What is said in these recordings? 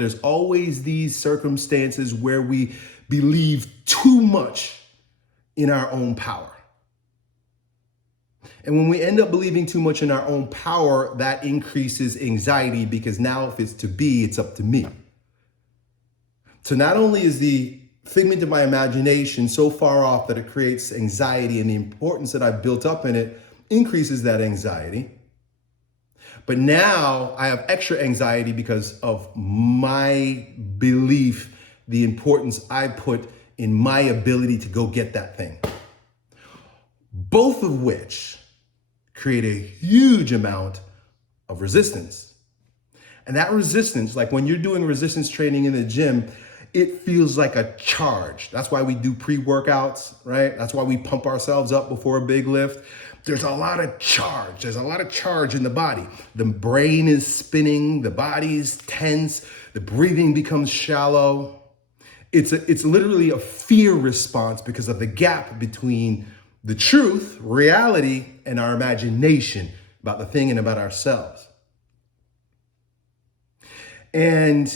There's always these circumstances where we believe too much in our own power. And when we end up believing too much in our own power, that increases anxiety, because now if it's to be, it's up to me. So not only is the figment of my imagination so far off that it creates anxiety, and the importance that I've built up in it increases that anxiety, but now I have extra anxiety because of my belief, the importance I put in my ability to go get that thing. Both of which create a huge amount of resistance. And that resistance, like when you're doing resistance training in the gym, it feels like a charge. That's why we do pre-workouts, right? That's why we pump ourselves up before a big lift. There's a lot of charge. There's a lot of charge in the body. The brain is spinning, the body's tense, the breathing becomes shallow. It's literally a fear response because of the gap between the truth, reality, and our imagination about the thing and about ourselves. And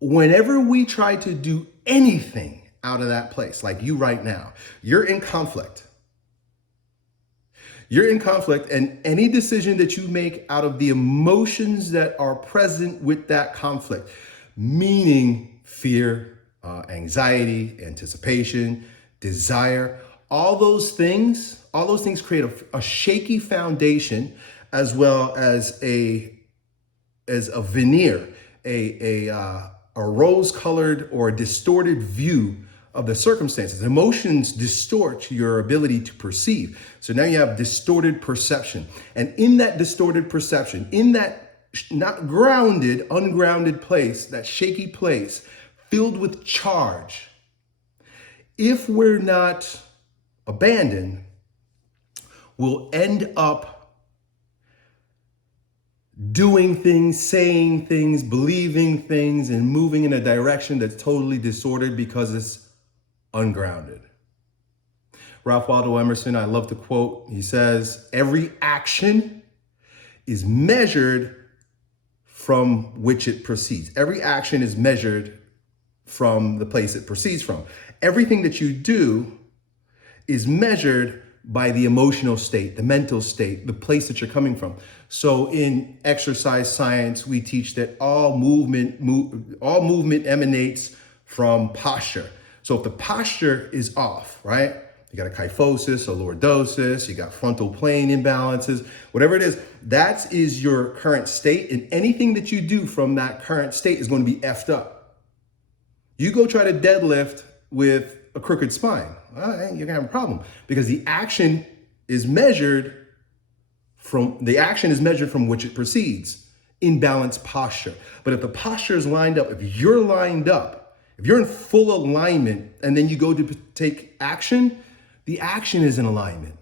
whenever we try to do anything out of that place, like you right now, you're in conflict. You're in conflict, and any decision that you make out of the emotions that are present with that conflict, meaning fear, anxiety, anticipation, desire, all those things create a shaky foundation, as well as a veneer, a rose-colored or distorted view of the circumstances. Emotions distort your ability to perceive. So now you have distorted perception. And in that distorted perception, in that not grounded, ungrounded place, that shaky place filled with charge, if we're not abandoned, we'll end up doing things, saying things, believing things, and moving in a direction that's totally disordered because it's ungrounded. Ralph Waldo Emerson, I love to quote, he says, every action is measured from which it proceeds. Every action is measured from the place it proceeds from. Everything that you do is measured by the emotional state, the mental state, the place that you're coming from. So in exercise science, we teach that all movement emanates from posture. So if the posture is off, right? You got a kyphosis, a lordosis, you got frontal plane imbalances, whatever it is, that is your current state. And anything that you do from that current state is going to be effed up. You go try to deadlift with a crooked spine, you're gonna have a problem, because the action is measured from which it proceeds, imbalanced posture. But if the posture is lined up, if you're lined up, if you're in full alignment and then you go to take action, the action is in alignment.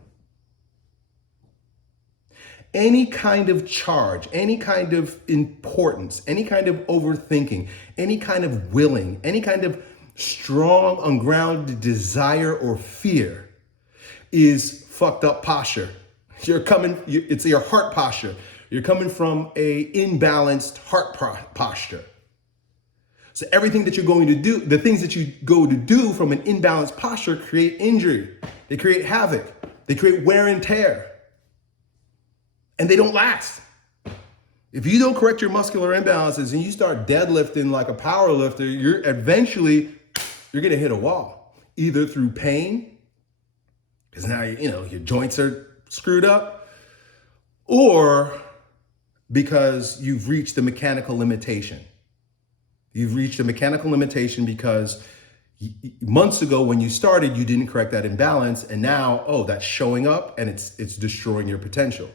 Any kind of charge, any kind of importance, any kind of overthinking, any kind of willing, any kind of strong, ungrounded desire or fear is fucked up posture. It's your heart posture. You're coming from a imbalanced heart posture. So everything that you're going to do, the things that you go to do from an imbalanced posture create injury. They create havoc. They create wear and tear. And they don't last. If you don't correct your muscular imbalances and you start deadlifting like a power lifter, you're going to hit a wall, either through pain, because now your joints are screwed up, or because you've reached the mechanical limitation. You've reached a mechanical limitation because months ago when you didn't correct that imbalance, and now, that's showing up and it's destroying your potential.